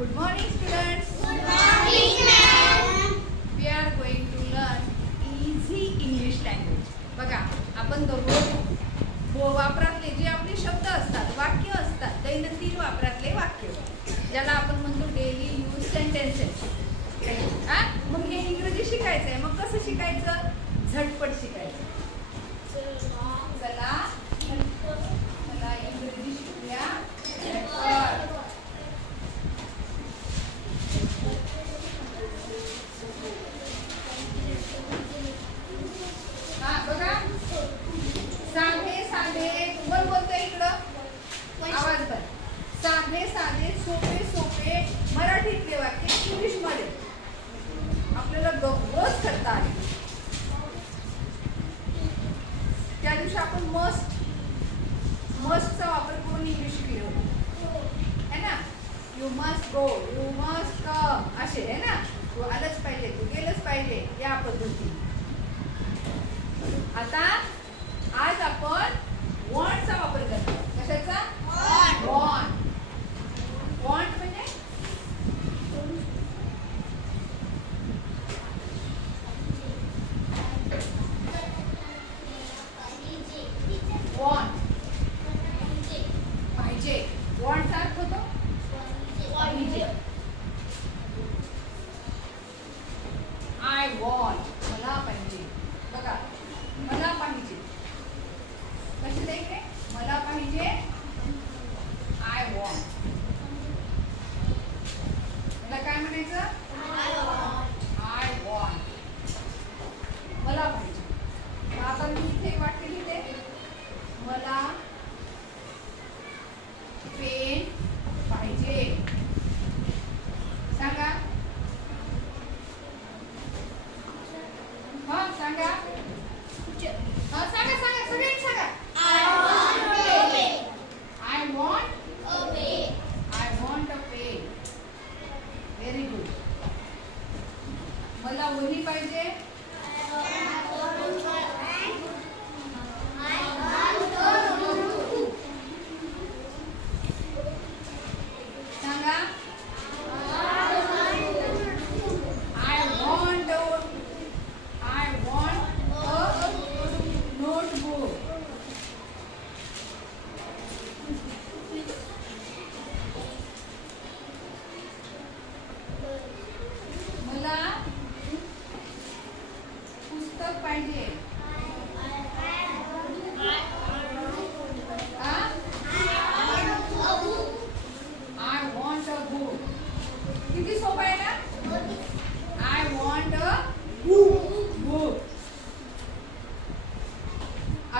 Good morning, students. Good morning, ma'am. We are going to learn easy English language. बघा, आपण दररोज वापरातले जे आपले शब्द असतात, वाक्य असतात, दैनंदिन वापरातले वाक्य, ज्याला आपण म्हणतो डेली यूज सेंटेन्सेस. मग हे इंग्रजी शिकायचं आहे. मग कसं शिकायचं? झटपट शिकायचं. चला इंग्रजी शिकूया झटपट. बघा, साधे साधे कोण बोलतोय इकडं? आवाज बर. साधे साधे सोपे सोपे मराठीतले वाक्य इंग्लिश मध्ये आपल्याला रोज करता आले. त्या दिवशी आपण मस्टचा वापर करून इंग्लिश शिकले होते, है ना? You must go, you must come, असे है ना? तू आलंच पाहिजे, तू गेलंच पाहिजे, या पद्धती. आता आज आपण वॉन्टचा वापर करतो. कशाचा? वॉन्ट. वॉन्ट म्हणजे वॉन्ट पाहिजे. वॉन्टचा अर्थ होतो पाहिजे. आय वॉन्ट, मला पाहिजे. बघा, मला पाहिजे कसे द्यायचे? मला पाहिजे, आय वॉन्ट. मला काय म्हणायचं? आय वॉन्ट, मला पाहिजे. आता मी इथे एक वाक्य लिहिते. मला पेन पाहिजे. सांगा. हा सांगा. हा सांगा सांगा सगळ्यांनी सांगा. I want a pen. Very good. मला वही पाहिजे. सांगा. I want a notebook. मला पुस्तक पाहिजे. I want a book. किती सोपं आहे ना? I want a book.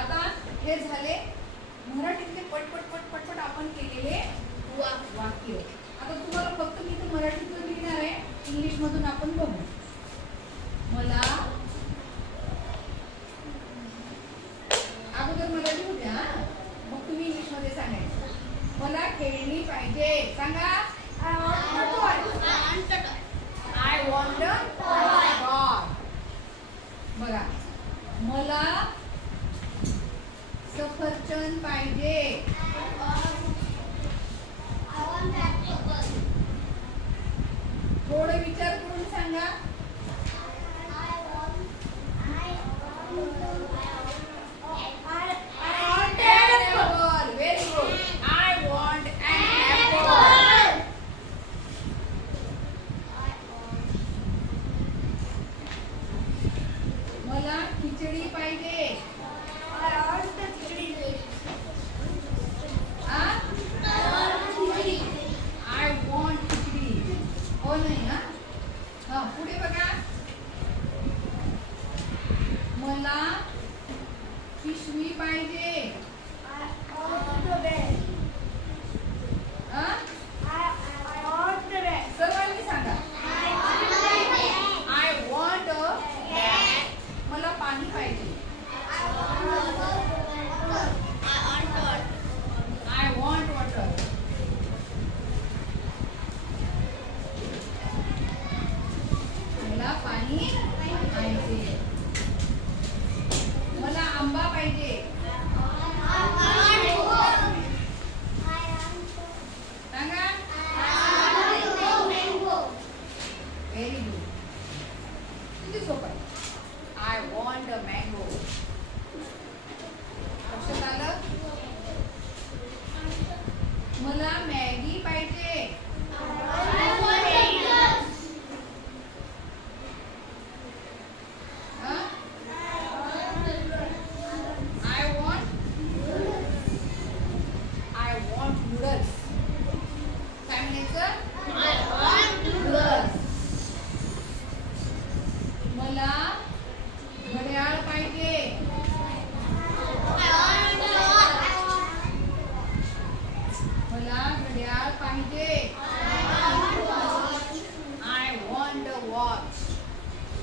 आता हे झाले मराठीतले पटपट आपण केलेले वाक्य. आता तुम्हाला फक्त मी इथे मराठीतून लिहिणार आहे, इंग्लिश मधून आपण बघू. मला अगोदर मला लिहू द्या, मग तुम्ही इंग्लिश मध्ये सांगायचं. मला खेळणी पाहिजे. सांगा. I want a toy. बघा, मला सफरचंद पाहिजे. थोडं विचार करून सांगा. apple. Very good. I want an apple. मला खिचडी पाहिजे. पाहिजे. I want noodles. काय म्हणायचं? मला घड्याळ पाहिजे. मला घड्याळ पाहिजे. I want a watch.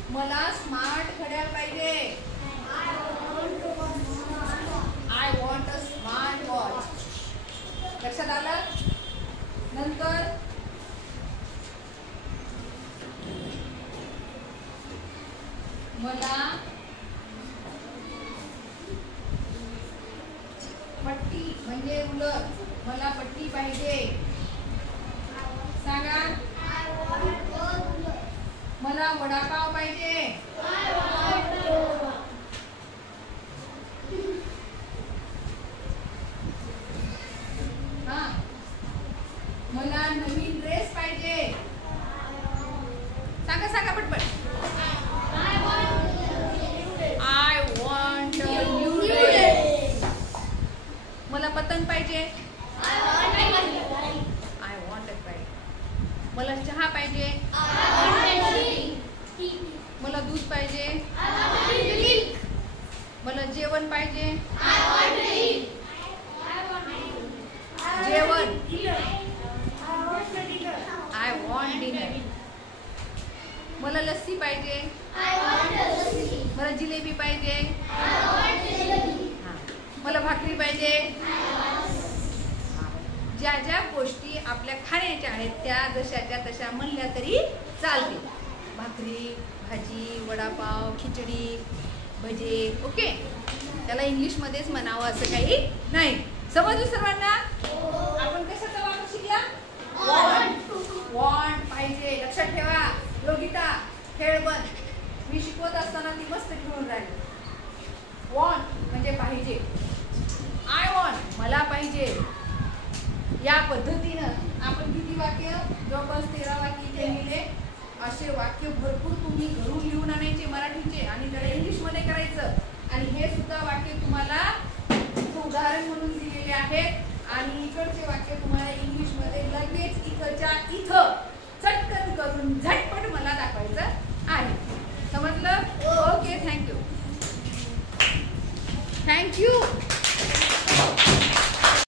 मला स्मार्ट घड्याळ पाहिजे. I want a smart watch. लक्षात आलं? नंतर मला पट्टी म्हणजे रुलर. मला पट्टी पाहिजे. सांगा. मला वडापाव पाहिजे. हा. मला नवीन ड्रेस पाहिजे. सांगा सांगा पटपट. I want a new dress. मला पतंग पाहिजे. I want a kite. मला चहा पाहिजे. मला दूध पाहिजे. मला जेवण पाहिजे. जेवण. I want dinner. मला लस्सी पाहिजे. मला जिलेबी पाहिजे. मला भाकरी पाहिजे. ज्या ज्या गोष्टी आपल्या खाण्याच्या आहेत त्या जशाच्या तशा म्हणल्या तरी चालते. भाकरी, भाजी, वडापाव, खिचडी, भजे. ओके. त्याला इंग्लिशमध्येच म्हणावं असं काही नाही. समजलं सर्वांना? आपण कशाचा वापर शिकला? वॉन्ट पाहिजे. लक्षात ठेवा. योगिता खेळ बंद. मी शिकवत असताना ती मस्त घेऊन राहिली. वॉन्ट म्हणजे पाहिजे. आय वॉन्ट मला पाहिजे. या पद्धतीनं आपण किती वाक्य? जवळपास 13 वाक्य इथे लिहिले. असे वाक्य भरपूर तुम्ही घरून लिहून आणायचे मराठीचे आणि त्याला इंग्लिशमध्ये करायचं. आणि हे सुद्धा वाक्य तुम्हाला उदाहरण म्हणून दिलेले आहेत आणि इकडचे वाक्य तुम्हाला इंग्लिशमध्ये लगेच इकडच्या इथं चटकन करून झटपट मला दाखवायचं आहे. समजलं? ओके. थँक्यू.